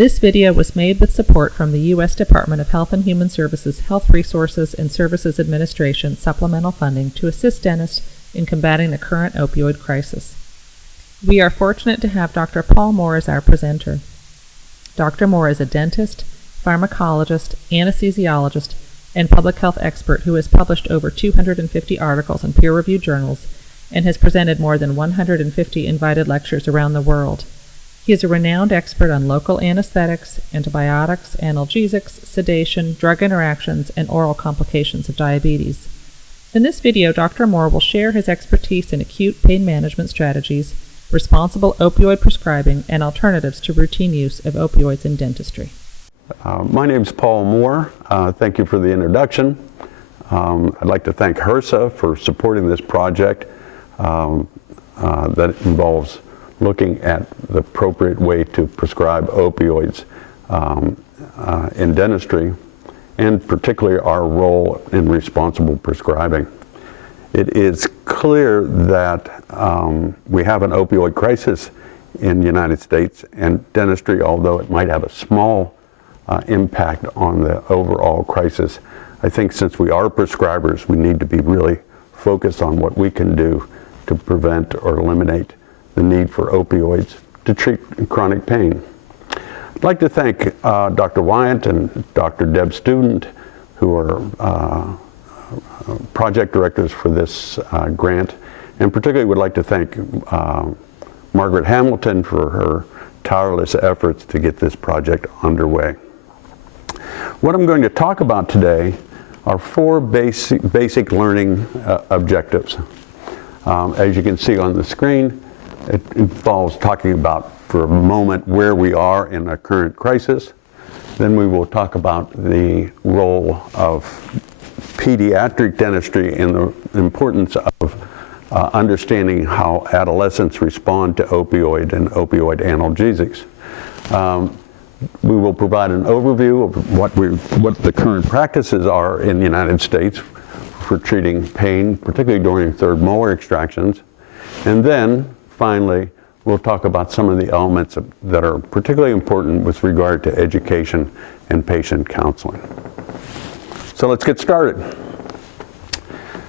This video was made with support from the U.S. Department of Health and Human Services Health Resources and Services Administration supplemental funding to assist dentists in combating the current opioid crisis. We are fortunate to have Dr. Paul Moore as our presenter. Dr. Moore is a dentist, pharmacologist, anesthesiologist, and public health expert who has published over 250 articles in peer-reviewed journals and has presented more than 150 invited lectures around the world. He is a renowned expert on local anesthetics, antibiotics, analgesics, sedation, drug interactions, and oral complications of diabetes. In this video, Dr. Moore will share his expertise in acute pain management strategies, responsible opioid prescribing, and alternatives to routine use of opioids in dentistry. My name is Paul Moore. Thank you for the introduction. I'd like to thank HRSA for supporting this project that involves looking at the appropriate way to prescribe opioids in dentistry, and particularly our role in responsible prescribing. It is clear that we have an opioid crisis in the United States, and dentistry, although it might have a small impact on the overall crisis, I think since we are prescribers, we need to be really focused on what we can do to prevent or eliminate the need for opioids to treat chronic pain. I'd like to thank Dr. Weyant and Dr. Deb Student, who are project directors for this grant, and particularly would like to thank Margaret Hamilton for her tireless efforts to get this project underway. What I'm going to talk about today are four basic learning objectives. As you can see on the screen, it involves talking about, for a moment, where we are in the current crisis. Then we will talk about the role of pediatric dentistry and the importance of understanding how adolescents respond to opioid and opioid analgesics. We will provide an overview of what the current practices are in the United States for treating pain, particularly during third molar extractions. And then, finally, we'll talk about some of the elements that are particularly important with regard to education and patient counseling. So let's get started.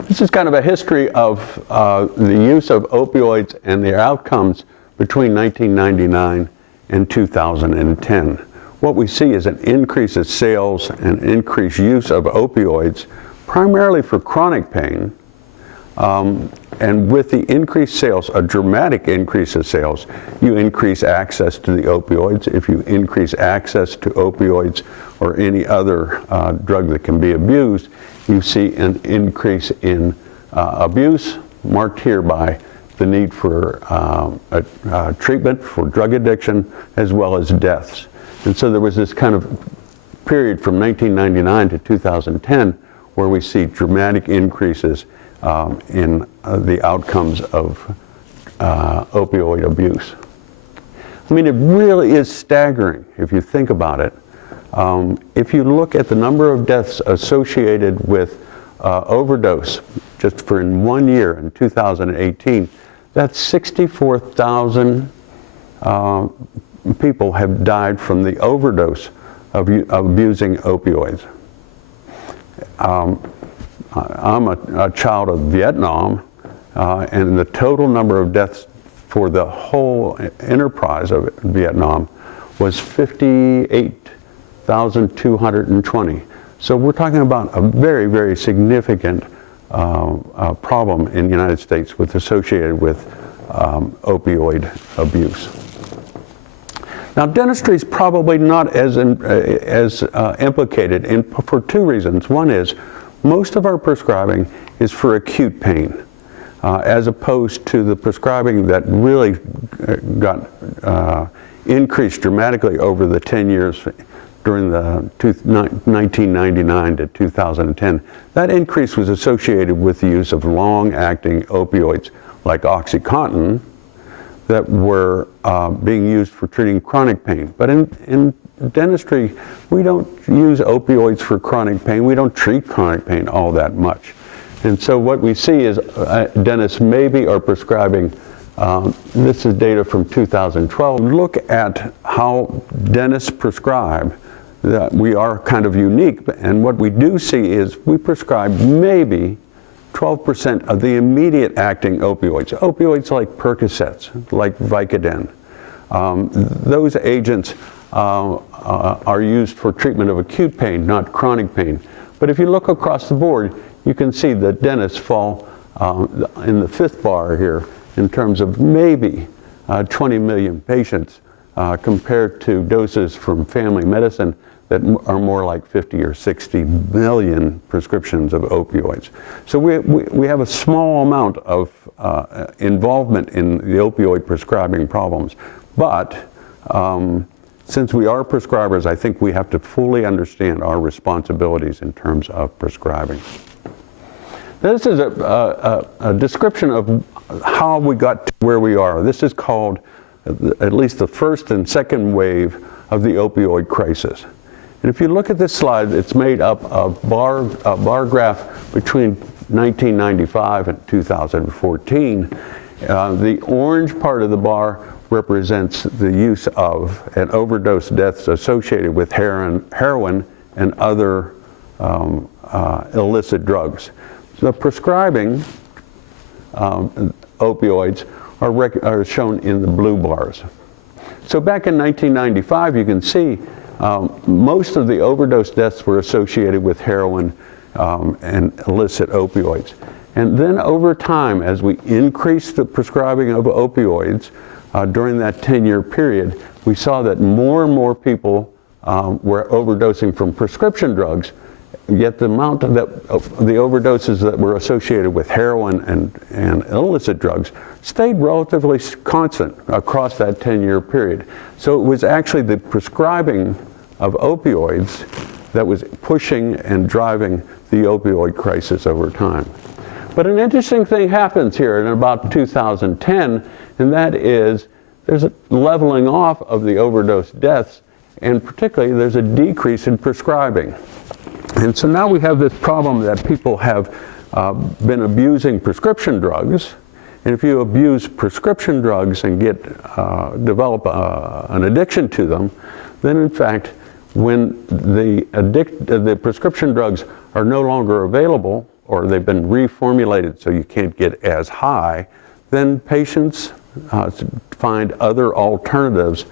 This is kind of a history of the use of opioids and their outcomes between 1999 and 2010. What we see is an increase in sales and increased use of opioids, primarily for chronic pain. And with the increased sales, a dramatic increase in sales, you increase access to the opioids. If you increase access to opioids or any other drug that can be abused, you see an increase in abuse, marked here by the need for treatment for drug addiction, as well as deaths. And so there was this kind of period from 1999 to 2010 where we see dramatic increases in the outcomes of opioid abuse. I mean, it really is staggering if you think about it. If you look at the number of deaths associated with overdose, just for in 1 year, in 2018, that's 64,000 people have died from the overdose of abusing opioids. I'm a child of Vietnam, and the total number of deaths for the whole enterprise of Vietnam was 58,220. So we're talking about a very, very significant problem in the United States associated with opioid abuse. Now, dentistry is probably not as implicated for two reasons. One is, most of our prescribing is for acute pain, as opposed to the prescribing that really got increased dramatically over the 10 years during the 1999 to 2010. That increase was associated with the use of long-acting opioids like OxyContin that were being used for treating chronic pain. But in dentistry, we don't use opioids for chronic pain. We don't treat chronic pain all that much. And so what we see is dentists maybe are prescribing This is data from 2012. Look at how dentists prescribe. That we are kind of unique, and what we do see is we prescribe maybe 12% of the immediate acting opioids. Opioids like Percocets, like Vicodin. Those agents are used for treatment of acute pain, not chronic pain. But if you look across the board, you can see that dentists fall in the fifth bar here in terms of maybe 20 million patients compared to doses from family medicine that are more like 50 or 60 million prescriptions of opioids. So we have a small amount of involvement in the opioid prescribing problems. But since we are prescribers, I think we have to fully understand our responsibilities in terms of prescribing. This is a description of how we got to where we are. This is called at least the first and second wave of the opioid crisis. And if you look at this slide, it's made up of a bar graph between 1995 and 2014. The orange part of the bar represents the use of and overdose deaths associated with heroin and other illicit drugs. The prescribing opioids are shown in the blue bars. So back in 1995, you can see most of the overdose deaths were associated with heroin and illicit opioids. And then over time, as we increased the prescribing of opioids during that 10-year period, we saw that more and more people were overdosing from prescription drugs, yet the amount of the overdoses that were associated with heroin and illicit drugs stayed relatively constant across that 10-year period. So it was actually the prescribing of opioids that was pushing and driving the opioid crisis over time. But an interesting thing happens here in about 2010, and that is there's a leveling off of the overdose deaths, and particularly there's a decrease in prescribing. And so now we have this problem that people have been abusing prescription drugs, and if you abuse prescription drugs and develop an addiction to them, then in fact, when the prescription drugs are no longer available, or they've been reformulated so you can't get as high, then patients find other alternatives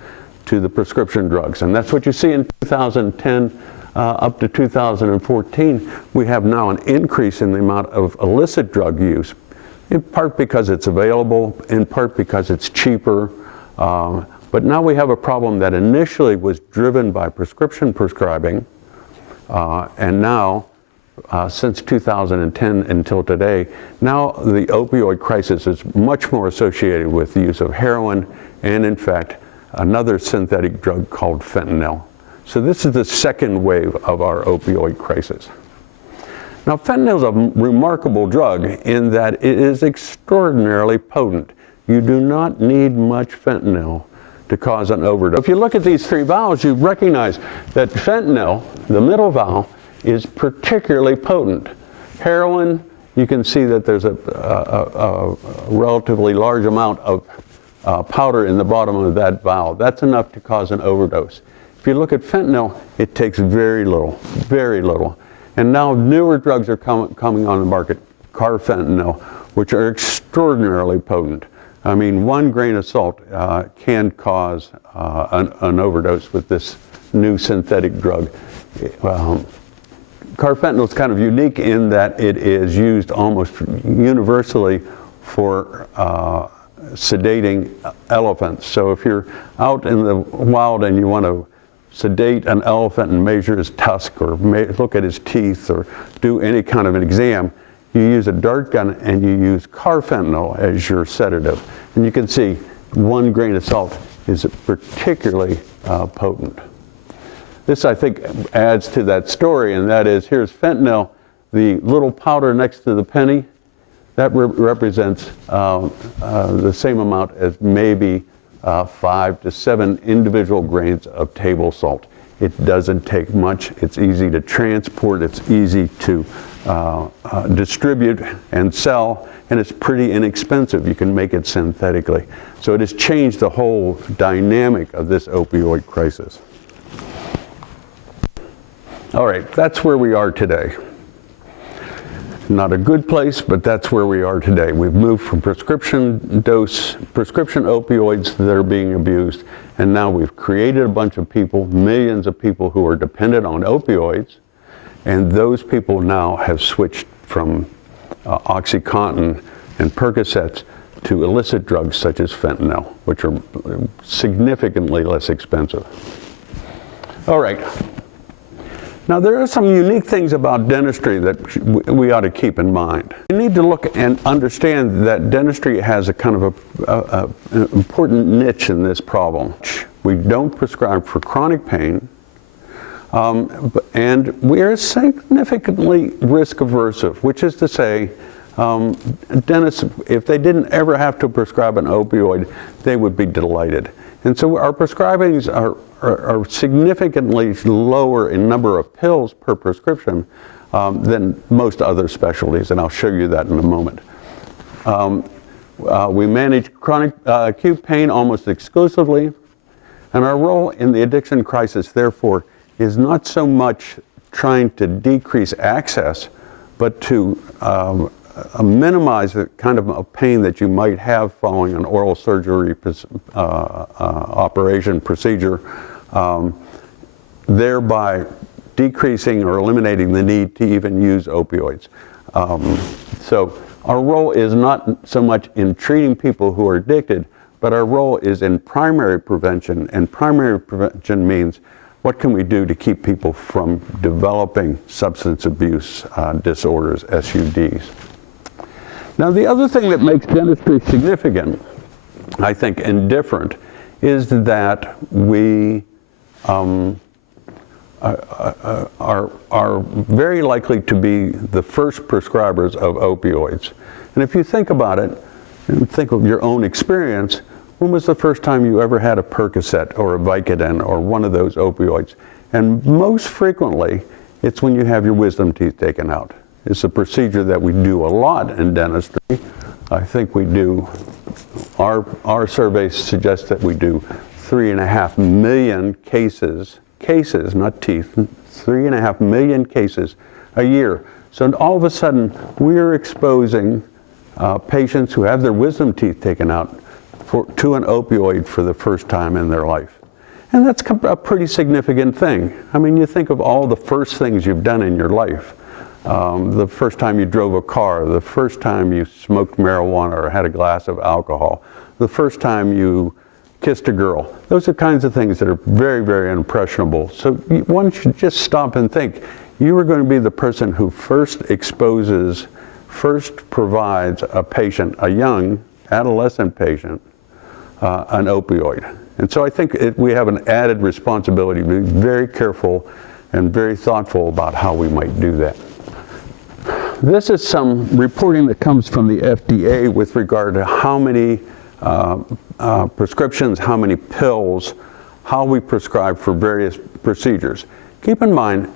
to the prescription drugs. And that's what you see in 2010 up to 2014. We have now an increase in the amount of illicit drug use, in part because it's available, in part because it's cheaper. But now we have a problem that initially was driven by prescription prescribing, and now, since 2010 until today, now the opioid crisis is much more associated with the use of heroin and, in fact, another synthetic drug called fentanyl. So this is the second wave of our opioid crisis. Now, fentanyl is a remarkable drug in that it is extraordinarily potent. You do not need much fentanyl to cause an overdose. If you look at these three valves, you recognize that fentanyl, the middle valve, is particularly potent. Heroin, you can see that there's a relatively large amount of powder in the bottom of that valve. That's enough to cause an overdose. If you look at fentanyl, it takes very little, very little. And now newer drugs are coming on the market, carfentanil, which are extraordinarily potent. I mean, 1 grain of salt can cause an overdose with this new synthetic drug. Carfentanil is kind of unique in that it is used almost universally for sedating elephants. So if you're out in the wild and you want to sedate an elephant and measure his tusk or look at his teeth or do any kind of an exam, you use a dart gun and you use carfentanil as your sedative. And you can see 1 grain of salt is particularly potent. This, I think, adds to that story, and that is, here's fentanyl, the little powder next to the penny. That represents the same amount as maybe 5 to 7 individual grains of table salt. It doesn't take much. It's easy to transport. It's easy to distribute and sell, and it's pretty inexpensive. You can make it synthetically. So it has changed the whole dynamic of this opioid crisis. All right, that's where we are today. Not a good place, but that's where we are today. We've moved from prescription opioids that are being abused, and now we've created a bunch of people, millions of people who are dependent on opioids, and those people now have switched from OxyContin and Percocets to illicit drugs such as fentanyl, which are significantly less expensive. All right. Now, there are some unique things about dentistry that we ought to keep in mind. You need to look and understand that dentistry has a kind of an important niche in this problem. We don't prescribe for chronic pain, and we are significantly risk aversive, which is to say, dentists, if they didn't ever have to prescribe an opioid, they would be delighted. And so our prescribings are significantly lower in number of pills per prescription than most other specialties, and I'll show you that in a moment. We manage chronic acute pain almost exclusively, and our role in the addiction crisis, therefore, is not so much trying to decrease access, but to minimize the kind of pain that you might have following an oral surgery operation procedure, thereby decreasing or eliminating the need to even use opioids. So our role is not so much in treating people who are addicted, but our role is in primary prevention, and primary prevention means what can we do to keep people from developing substance abuse disorders, SUDs. Now, the other thing that makes dentistry significant, I think, and different, is that we are very likely to be the first prescribers of opioids. And if you think about it, and think of your own experience, when was the first time you ever had a Percocet or a Vicodin or one of those opioids? And most frequently, it's when you have your wisdom teeth taken out. It's a procedure that we do a lot in dentistry. I think we do, our surveys suggest that we do 3.5 million cases, not teeth, 3.5 million cases a year. So all of a sudden, we're exposing patients who have their wisdom teeth taken out to an opioid for the first time in their life. And that's a pretty significant thing. I mean, you think of all the first things you've done in your life. The first time you drove a car, the first time you smoked marijuana or had a glass of alcohol, the first time you kissed a girl. Those are kinds of things that are very, very impressionable. So one should just stop and think, you are going to be the person who first provides a patient, a young adolescent patient, an opioid. And so I think we have an added responsibility to be very careful and very thoughtful about how we might do that. This is some reporting that comes from the FDA with regard to how many prescriptions, how many pills, how we prescribe for various procedures. Keep in mind,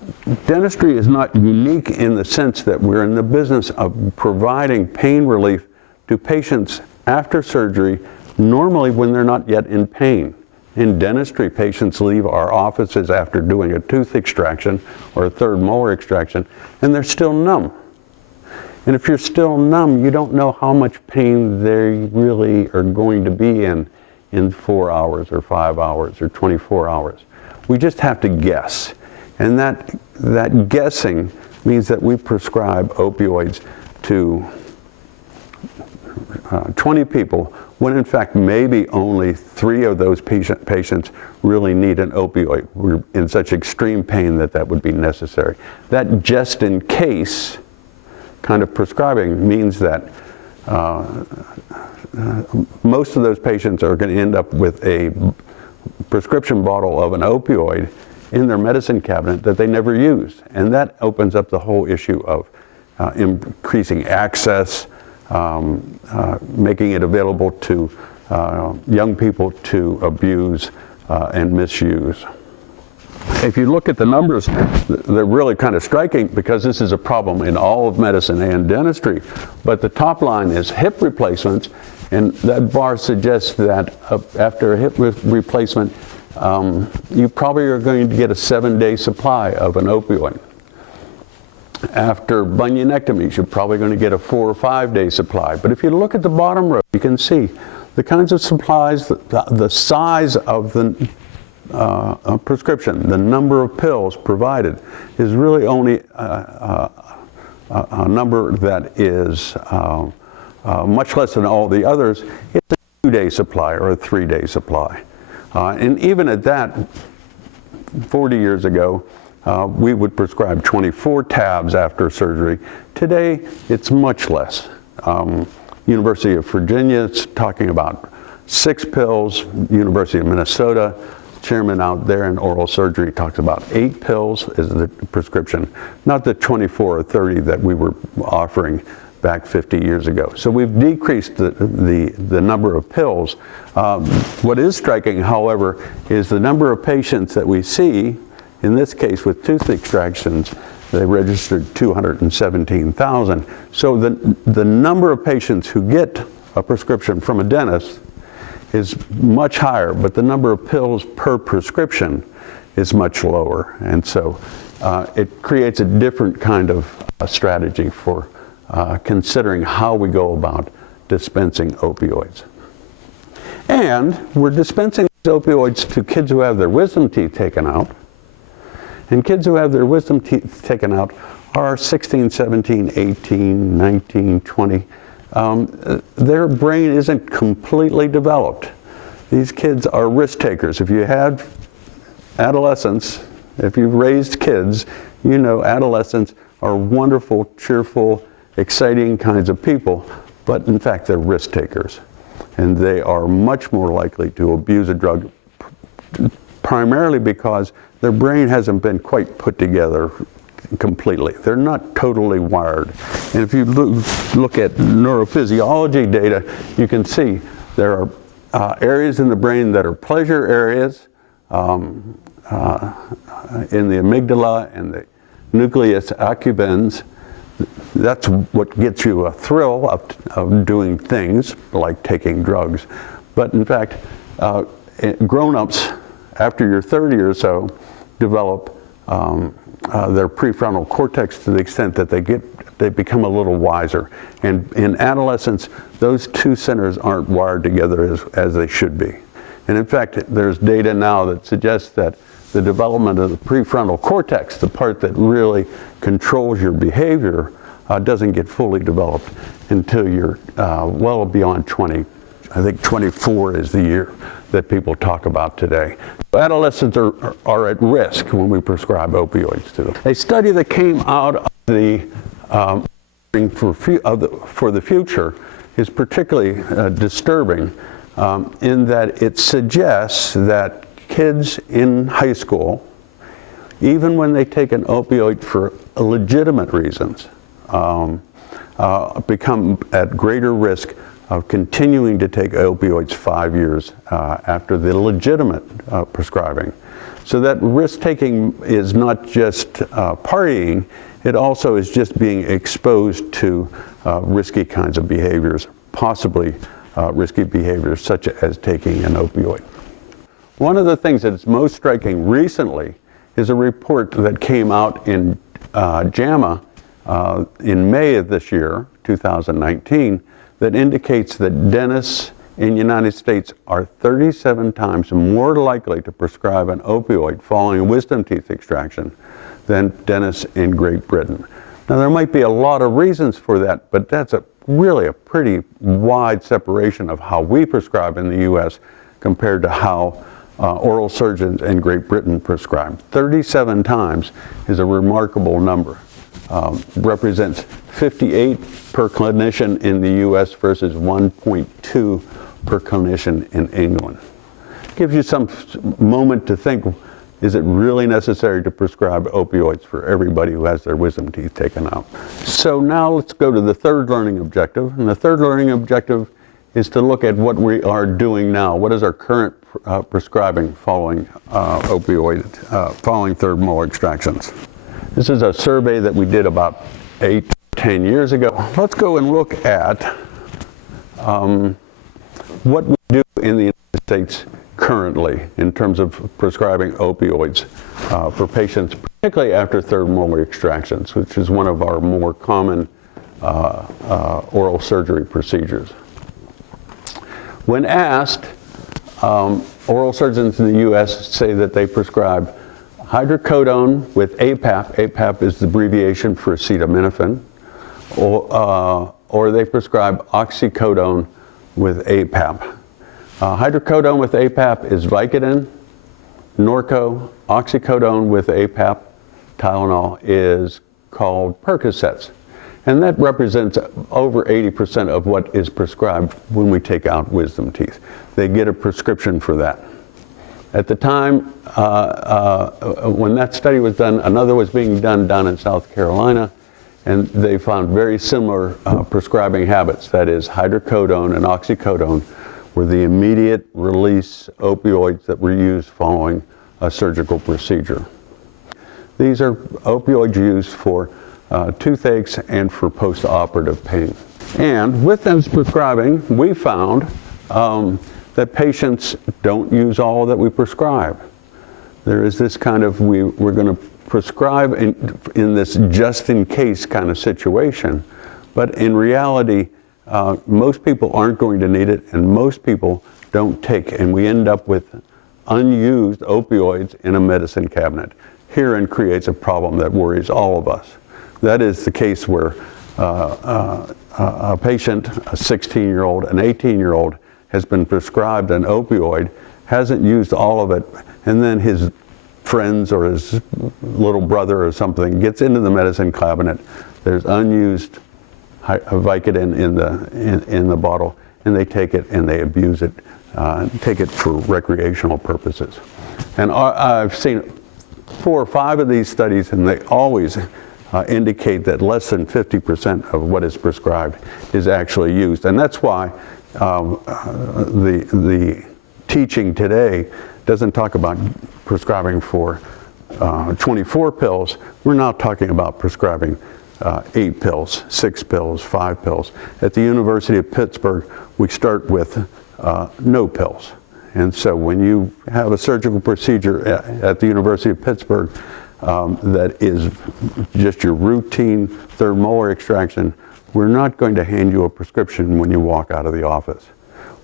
dentistry is not unique in the sense that we're in the business of providing pain relief to patients after surgery, normally when they're not yet in pain. In dentistry, patients leave our offices after doing a tooth extraction or a third molar extraction, and they're still numb. And if you're still numb, you don't know how much pain they really are going to be in 4 hours or 5 hours or 24 hours. We just have to guess. And that guessing means that we prescribe opioids to 20 people, when in fact maybe only 3 of those patients really need an opioid. We're in such extreme pain that would be necessary. That just in case kind of prescribing means that most of those patients are going to end up with a prescription bottle of an opioid in their medicine cabinet that they never use. And that opens up the whole issue of increasing access, making it available to young people to abuse and misuse. If you look at the numbers, they're really kind of striking because this is a problem in all of medicine and dentistry. But the top line is hip replacements, and that bar suggests that after a hip replacement, you probably are going to get a 7-day supply of an opioid. After bunionectomies, you're probably going to get a 4 or 5-day supply. But if you look at the bottom row, you can see the kinds of supplies, the size of the prescription, the number of pills provided, is really only a number that is much less than all the others. It's a 2-day supply or a 3-day supply. And even at that, 40 years ago, we would prescribe 24 tabs after surgery. Today, it's much less. University of Virginia is talking about 6 pills. University of Minnesota, chairman out there in oral surgery, talks about 8 pills as the prescription, not the 24 or 30 that we were offering back 50 years ago. So we've decreased the number of pills. What is striking, however, is the number of patients that we see. In this case, with tooth extractions, they registered 217,000. So the number of patients who get a prescription from a dentist is much higher, but the number of pills per prescription is much lower. And so it creates a different kind of strategy for considering how we go about dispensing opioids. And we're dispensing these opioids to kids who have their wisdom teeth taken out. And kids who have their wisdom teeth taken out are 16, 17, 18, 19, 20. Their brain isn't completely developed. These kids are risk takers. If you had adolescents, if you've raised kids, you know adolescents are wonderful, cheerful, exciting kinds of people, but in fact they're risk takers. And they are much more likely to abuse a drug, primarily because their brain hasn't been quite put together completely. They're not totally wired. And if you look at neurophysiology data, you can see there are areas in the brain that are pleasure areas in the amygdala and the nucleus accumbens. That's what gets you a thrill of doing things like taking drugs. But in fact, grown-ups, after you're 30 or so, develop their prefrontal cortex to the extent that they become a little wiser. And in adolescence, those two centers aren't wired together as they should be. And in fact, there's data now that suggests that the development of the prefrontal cortex, the part that really controls your behavior, doesn't get fully developed until you're well beyond 20. I think 24 is the year that people talk about today. Adolescents are at risk when we prescribe opioids to them. A study that came out of the for the future is particularly disturbing in that it suggests that kids in high school, even when they take an opioid for legitimate reasons, become at greater risk of continuing to take opioids 5 years after the legitimate prescribing. So that risk-taking is not just partying, it also is just being exposed to risky kinds of behaviors, possibly risky behaviors such as taking an opioid. One of the things that's most striking recently is a report that came out in JAMA in May of this year, 2019, that indicates that dentists in the United States are 37 times more likely to prescribe an opioid following a wisdom teeth extraction than dentists in Great Britain. Now there might be a lot of reasons for that, but that's really a pretty wide separation of how we prescribe in the US compared to how oral surgeons in Great Britain prescribe. 37 times is a remarkable number. Represents 58 per clinician in the US versus 1.2 per clinician in England. Gives you some moment to think, is it really necessary to prescribe opioids for everybody who has their wisdom teeth taken out? So now let's go to the third learning objective. And the third learning objective is to look at what we are doing now. What is our current prescribing following following third molar extractions? This is a survey that we did about 8 to 10 years ago. Let's go and look at what we do in the United States currently in terms of prescribing opioids for patients, particularly after third molar extractions, which is one of our more common oral surgery procedures. When asked, oral surgeons in the U.S. say that they prescribe hydrocodone with APAP. APAP is the abbreviation for acetaminophen, or they prescribe oxycodone with APAP. Hydrocodone with APAP is Vicodin. Norco. Oxycodone with APAP, Tylenol, is called Percocets. And that represents over 80% of what is prescribed when we take out wisdom teeth. They get a prescription for that. At the time when that study was done, another was being done down in South Carolina, and they found very similar prescribing habits. That is, hydrocodone and oxycodone were the immediate release opioids that were used following a surgical procedure. These are opioids used for toothaches and for post-operative pain. And with those prescribing, we found that patients don't use all that we prescribe. There is this kind of, we're going to prescribe in this just-in-case kind of situation, but in reality, most people aren't going to need it, and most people don't take, and we end up with unused opioids in a medicine cabinet. Herein creates a problem that worries all of us. That is the case where a patient, a 16-year-old, an 18-year-old, has been prescribed an opioid, hasn't used all of it, and then his friends or his little brother or something gets into the medicine cabinet. There's unused Vicodin in the bottle, and they take it and they abuse it, take it for recreational purposes. And I've seen 4 or 5 of these studies, and they always indicate that less than 50% of what is prescribed is actually used. And that's why the teaching today doesn't talk about prescribing for 24 pills. We're now talking about prescribing 8 pills, 6 pills, 5 pills. At the University of Pittsburgh, we start with no pills. And so when you have a surgical procedure at the University of Pittsburgh that is just your routine third molar extraction, we're not going to hand you a prescription when you walk out of the office.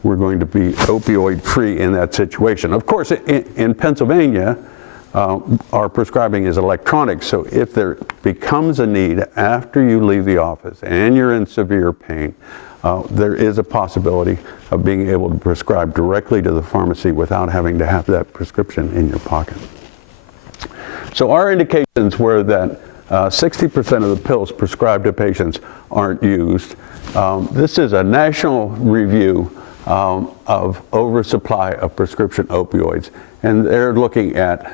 We're going to be opioid free in that situation. Of course, in Pennsylvania, our prescribing is electronic, so if there becomes a need after you leave the office and you're in severe pain, there is a possibility of being able to prescribe directly to the pharmacy without having to have that prescription in your pocket. So our indications were that 60% of the pills prescribed to patients aren't used. This is a national review of oversupply of prescription opioids, and they're looking at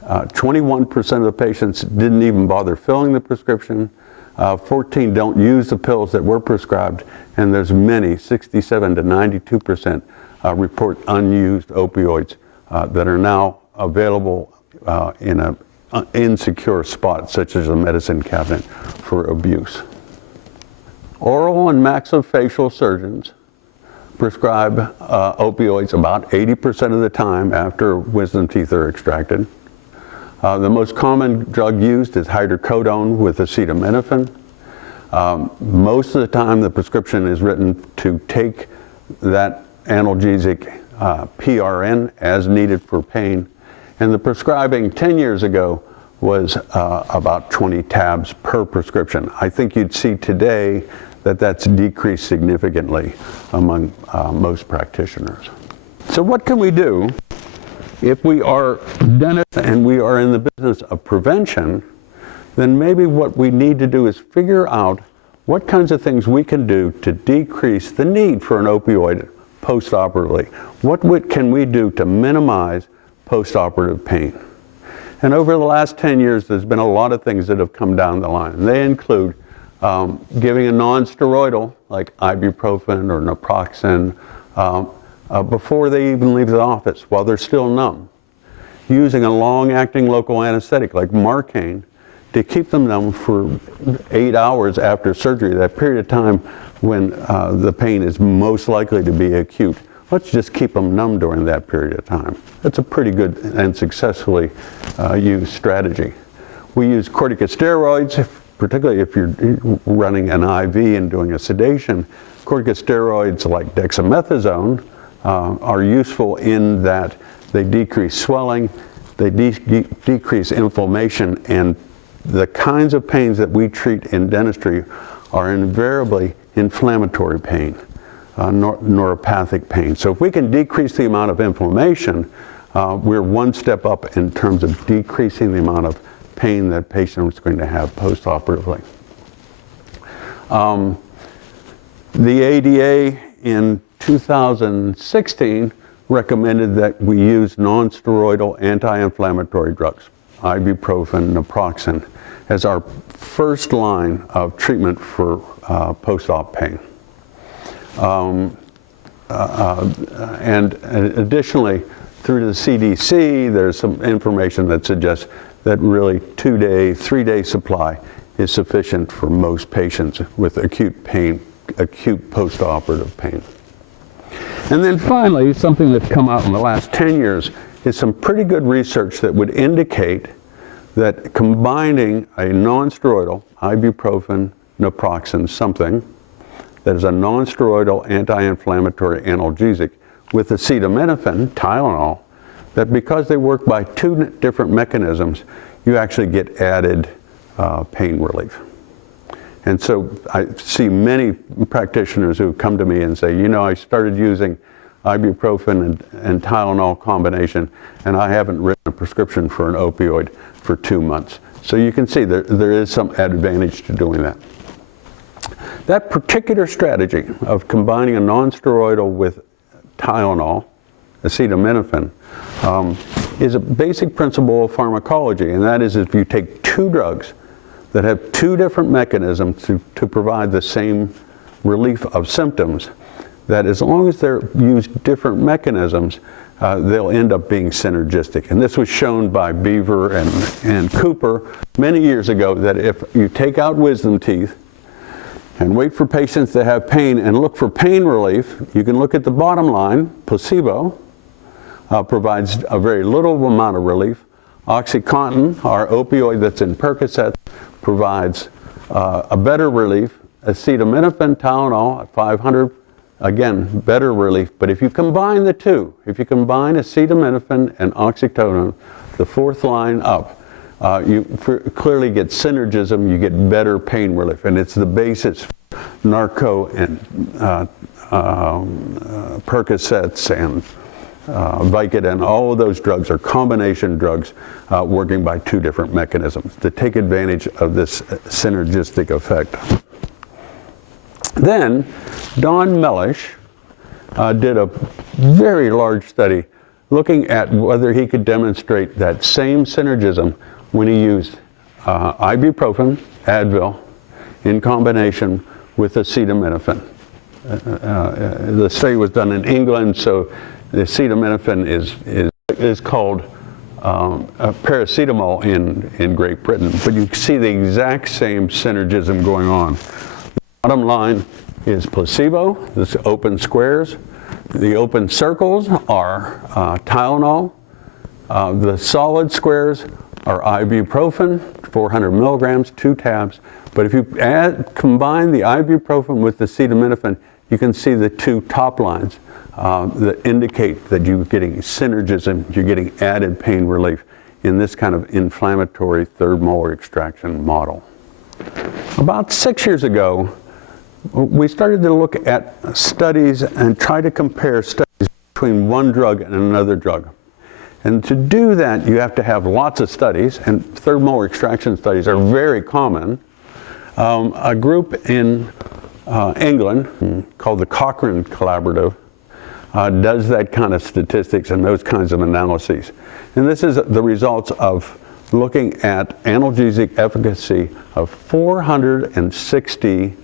21% of the patients didn't even bother filling the prescription. 14 don't use the pills that were prescribed, and there's many, 67 to 92%, report unused opioids that are now available in an insecure spot, such as a medicine cabinet, for abuse. Oral and maxillofacial surgeons prescribe opioids about 80% of the time after wisdom teeth are extracted. The most common drug used is hydrocodone with acetaminophen. Most of the time the prescription is written to take that analgesic PRN as needed for pain. And the prescribing 10 years ago was about 20 tabs per prescription. I think you'd see today that that's decreased significantly among most practitioners. So what can we do if we are dentists and we are in the business of prevention? Then maybe what we need to do is figure out what kinds of things we can do to decrease the need for an opioid post-operatively. What can we do to minimize post-operative pain? And over the last 10 years, there's been a lot of things that have come down the line. And they include Giving a non-steroidal like ibuprofen or naproxen before they even leave the office while they're still numb. Using a long-acting local anesthetic like Marcaine to keep them numb for 8 hours after surgery, that period of time when the pain is most likely to be acute. Let's just keep them numb during that period of time. That's a pretty good and successfully used strategy. We use corticosteroids, particularly if you're running an IV and doing a sedation. Corticosteroids like dexamethasone are useful in that they decrease swelling, they decrease inflammation, and the kinds of pains that we treat in dentistry are invariably inflammatory pain, neuropathic pain. So if we can decrease the amount of inflammation, we're one step up in terms of decreasing the amount of pain that patient is going to have post-operatively. The ADA in 2016 recommended that we use non-steroidal anti-inflammatory drugs, ibuprofen, naproxen, as our first line of treatment for post-op pain. And additionally, through the CDC, there's some information that suggests that really 2-day, 3-day supply is sufficient for most patients with acute pain, acute post-operative pain. And then finally, something that's come out in the last 10 years is some pretty good research that would indicate that combining a non-steroidal, ibuprofen, naproxen, something, that is a non-steroidal anti-inflammatory analgesic with acetaminophen, Tylenol, that because they work by 2 different mechanisms, you actually get added pain relief. And so I see many practitioners who come to me and say, you know, I started using ibuprofen and Tylenol combination, and I haven't written a prescription for an opioid for 2 months. So you can see there is some advantage to doing that. That particular strategy of combining a non-steroidal with Tylenol, acetaminophen, is a basic principle of pharmacology, and that is if you take 2 drugs that have 2 different mechanisms to provide the same relief of symptoms, that as long as they're used different mechanisms, they'll end up being synergistic. And this was shown by Beaver and Cooper many years ago, that if you take out wisdom teeth and wait for patients that have pain and look for pain relief, you can look at the bottom line. Placebo provides a very little amount of relief. OxyContin, our opioid that's in Percocet, provides a better relief. Acetaminophen, Tylenol at 500, again, better relief. But if you combine the 2, if you combine acetaminophen and oxycodone, the 4th line up, you clearly get synergism, you get better pain relief. And it's the basis for narco and Percocets and Vicodin. All of those drugs are combination drugs working by 2 different mechanisms to take advantage of this synergistic effect. Then Don Mellish did a very large study looking at whether he could demonstrate that same synergism when he used ibuprofen, Advil, in combination with acetaminophen. The study was done in England, so the acetaminophen is called paracetamol in Great Britain, but you see the exact same synergism going on. The bottom line is placebo, this open squares. The open circles are Tylenol. The solid squares are ibuprofen, 400 milligrams, 2 tabs. But if you combine the ibuprofen with the acetaminophen, you can see the 2 top lines that indicate that you're getting synergism, you're getting added pain relief in this kind of inflammatory 3rd molar extraction model. About 6 years ago, we started to look at studies and try to compare studies between one drug and another drug. And to do that, you have to have lots of studies, and 3rd molar extraction studies are very common. A group in England called the Cochrane Collaborative does that kind of statistics and those kinds of analyses. And this is the results of looking at analgesic efficacy of 460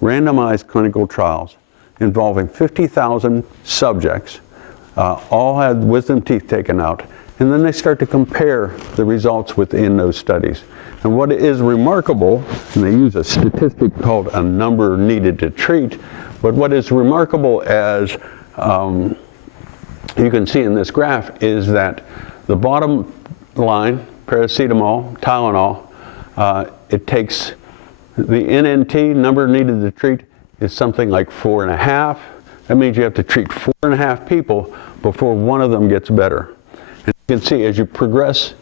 randomized clinical trials involving 50,000 subjects, all had wisdom teeth taken out, and then they start to compare the results within those studies. And what is remarkable, and they use a statistic called a number needed to treat, but what is remarkable, as you can see in this graph, is that the bottom line, paracetamol, Tylenol, it takes the NNT, number needed to treat, is something like 4.5. That means you have to treat 4.5 people before one of them gets better. And you can see as you progress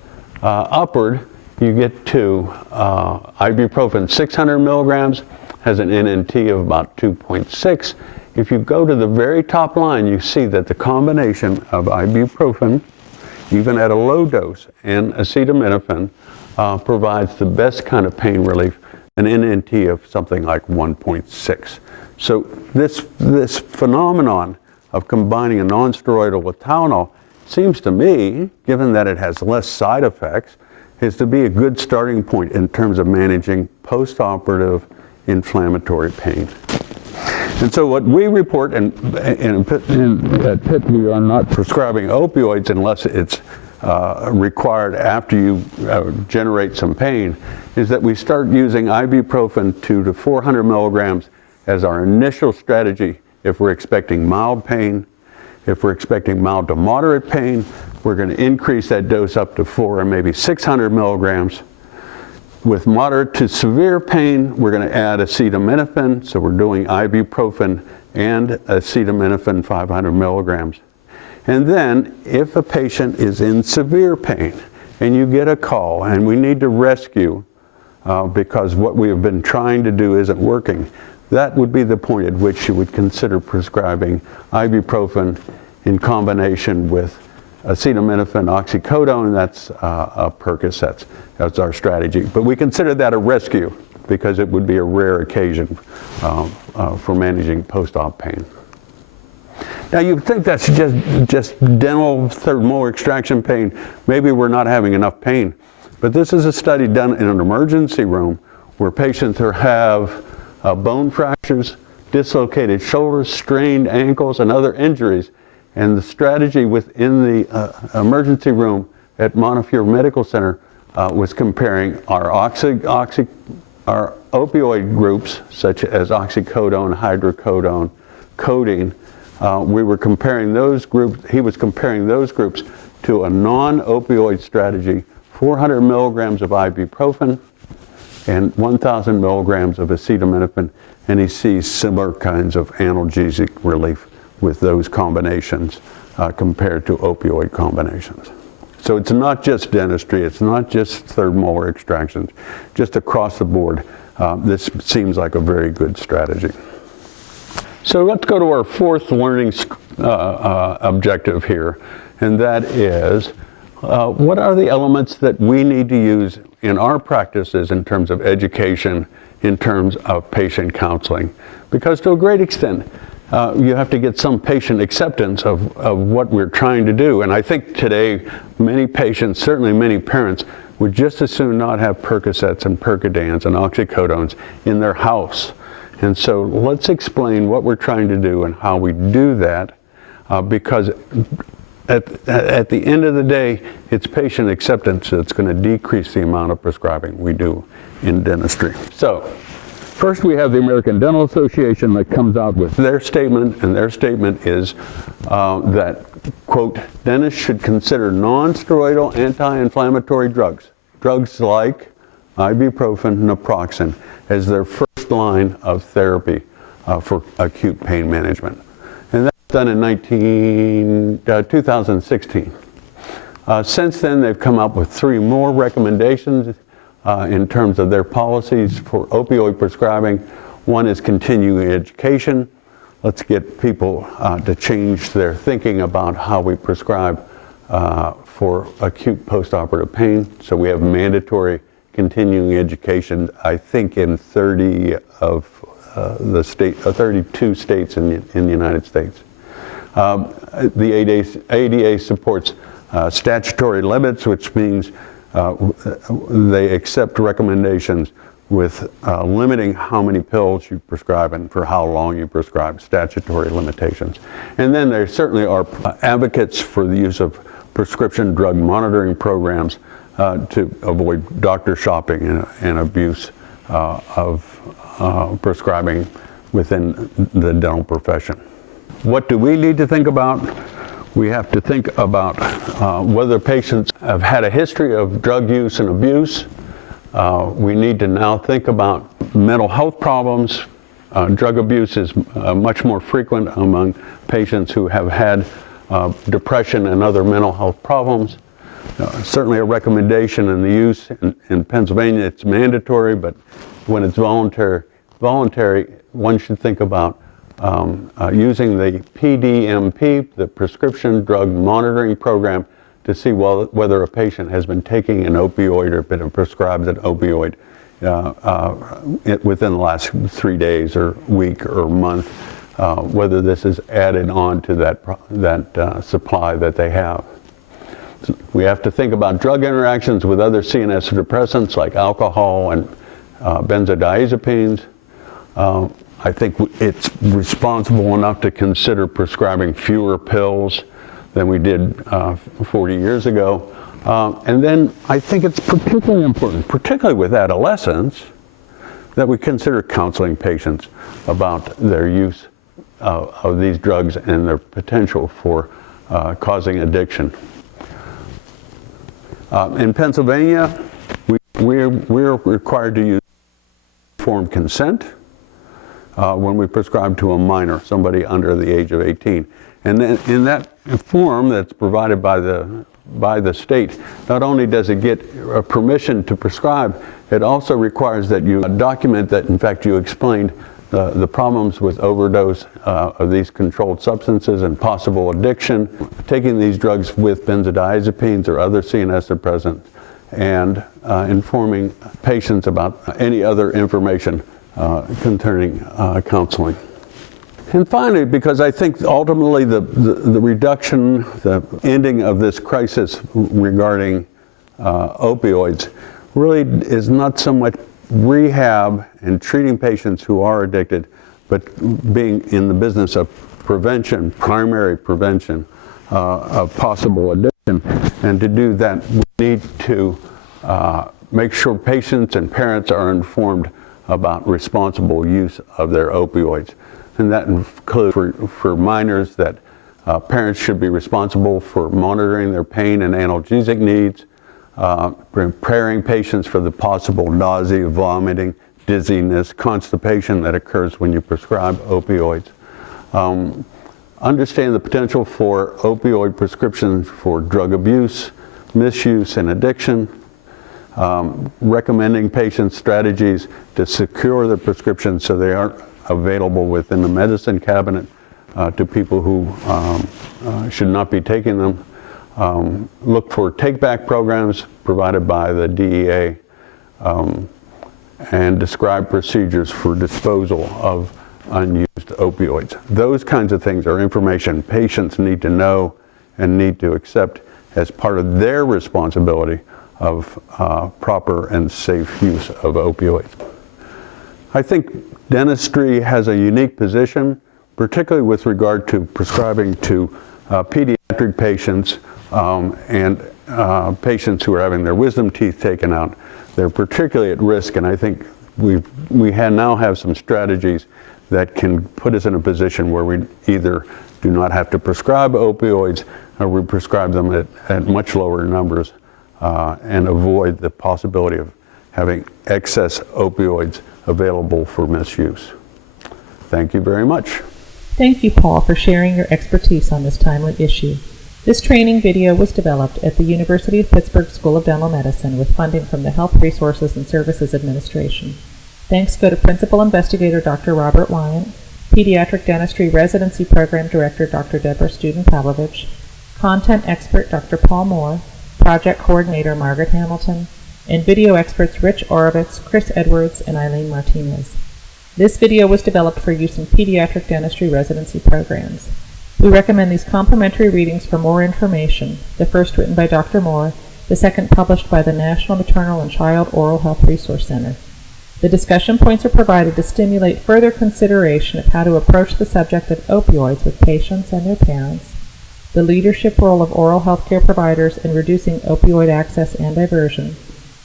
upward, you get to ibuprofen 600 milligrams, has an NNT of about 2.6. If you go to the very top line, you see that the combination of ibuprofen, even at a low dose, and acetaminophen provides the best kind of pain relief, an NNT of something like 1.6. So this phenomenon of combining a non-steroidal with Tylenol seems to me, given that it has less side effects, is to be a good starting point in terms of managing post-operative inflammatory pain. And so what we report, and at Pitt we are not prescribing opioids unless it's required after you generate some pain, is that we start using ibuprofen 200 to 400 milligrams as our initial strategy if we're expecting mild pain. If we're expecting mild to moderate pain, we're going to increase that dose up to 400 or maybe 600 milligrams. With moderate to severe pain, we're going to add acetaminophen, so we're doing ibuprofen and acetaminophen 500 milligrams. And then, if a patient is in severe pain and you get a call and we need to rescue because what we have been trying to do isn't working, that would be the point at which you would consider prescribing ibuprofen in combination with acetaminophen, oxycodone, that's Percocets. That's our strategy. But we consider that a rescue because it would be a rare occasion for managing post-op pain. Now you'd think that's just dental third molar extraction pain. Maybe we're not having enough pain. But this is a study done in an emergency room where patients have bone fractures, dislocated shoulders, strained ankles, and other injuries. And the strategy within the emergency room at Montefiore Medical Center was comparing our opioid groups, such as oxycodone, hydrocodone, codeine. We were comparing those groups, he was comparing those groups to a non-opioid strategy, 400 milligrams of ibuprofen and 1,000 milligrams of acetaminophen, and he sees similar kinds of analgesic relief with those combinations compared to opioid combinations. So it's not just dentistry, it's not just third molar extractions, just across the board. This seems like a very good strategy. So let's go to our fourth learning objective here, and that is what are the elements that we need to use in our practices in terms of education, in terms of patient counseling? Because to a great extent, you have to get some patient acceptance of what we're trying to do. And I think today, many patients, certainly many parents, would just as soon not have Percocets and Percodans and oxycodones in their house. And so let's explain what we're trying to do and how we do that, because at the end of the day, it's patient acceptance that's going to decrease the amount of prescribing we do in dentistry. So, first we have the American Dental Association that comes out with their statement, and their statement is that, quote, dentists should consider non-steroidal anti-inflammatory drugs like ibuprofen, naproxen, as their first line of therapy for acute pain management. And that's done in 2016. Since then, they've come up with 3 more recommendations in terms of their policies for opioid prescribing. One is continuing education. Let's get people to change their thinking about how we prescribe for acute postoperative pain. So we have mandatory continuing education, I think, in 30 of the 32 states in the United States. The ADA supports statutory limits, which means they accept recommendations with limiting how many pills you prescribe and for how long you prescribe, statutory limitations. And then there certainly are advocates for the use of prescription drug monitoring programs to avoid doctor shopping and abuse of prescribing within the dental profession. What do we need to think about? We have to think about whether patients have had a history of drug use and abuse. We need to now think about mental health problems. Drug abuse is much more frequent among patients who have had depression and other mental health problems. Certainly a recommendation in the use in Pennsylvania, it's mandatory, but when it's voluntary, one should think about using the PDMP, the Prescription Drug Monitoring Program, to see whether a patient has been taking an opioid or been prescribed an opioid within the last 3 days or week or month, whether this is added on to that supply that they have. We have to think about drug interactions with other CNS depressants like alcohol and benzodiazepines. I think it's responsible enough to consider prescribing fewer pills than we did 40 years ago. And then I think it's particularly important, particularly with adolescents, that we consider counseling patients about their use of these drugs and their potential for causing addiction. In Pennsylvania, we're required to use informed consent when we prescribe to a minor, somebody under the age of 18. And then in that form that's provided by the state, not only does it get permission to prescribe, it also requires that you document that, in fact, you explained the problems with overdose of these controlled substances and possible addiction, taking these drugs with benzodiazepines or other CNS depressants, and informing patients about any other information concerning counseling. And finally, because I think ultimately the reduction, the ending of this crisis regarding opioids really is not so much rehab and treating patients who are addicted, but being in the business of prevention, primary prevention of possible addiction. And to do that, we need to make sure patients and parents are informed about responsible use of their opioids. And that includes for minors that parents should be responsible for monitoring their pain and analgesic needs, preparing patients for the possible nausea, vomiting, dizziness, constipation that occurs when you prescribe opioids. Understand the potential for opioid prescriptions for drug abuse, misuse, and addiction. Recommending patient strategies to secure the prescriptions so they aren't available within the medicine cabinet to people who should not be taking them. Look for take-back programs provided by the DEA and describe procedures for disposal of unused opioids. Those kinds of things are information patients need to know and need to accept as part of their responsibility of proper and safe use of opioids. I think dentistry has a unique position, particularly with regard to prescribing to pediatric patients and patients who are having their wisdom teeth taken out. They're particularly at risk, and I think we now have some strategies that can put us in a position where we either do not have to prescribe opioids or we prescribe them at much lower numbers and avoid the possibility of having excess opioids available for misuse. Thank you very much. Thank you, Paul, for sharing your expertise on this timely issue. This training video was developed at the University of Pittsburgh School of Dental Medicine with funding from the Health Resources and Services Administration. Thanks go to Principal Investigator Dr. Robert Weyant, Pediatric Dentistry Residency Program Director Dr. Deborah Studen-Pavlovich, Content Expert Dr. Paul Moore, Project Coordinator Margaret Hamilton, and video experts Rich Orovitz, Chris Edwards, and Eileen Martinez. This video was developed for use in pediatric dentistry residency programs. We recommend these complementary readings for more information, the first written by Dr. Moore, the second published by the National Maternal and Child Oral Health Resource Center. The discussion points are provided to stimulate further consideration of how to approach the subject of opioids with patients and their parents, the leadership role of oral health care providers in reducing opioid access and diversion,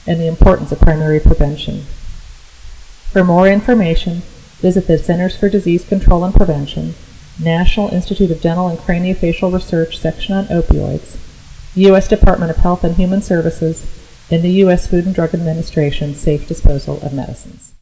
and the importance of primary prevention. For more information, visit the Centers for Disease Control and Prevention, National Institute of Dental and Craniofacial Research section on opioids, U.S. Department of Health and Human Services, and the U.S. Food and Drug Administration Safe Disposal of Medicines.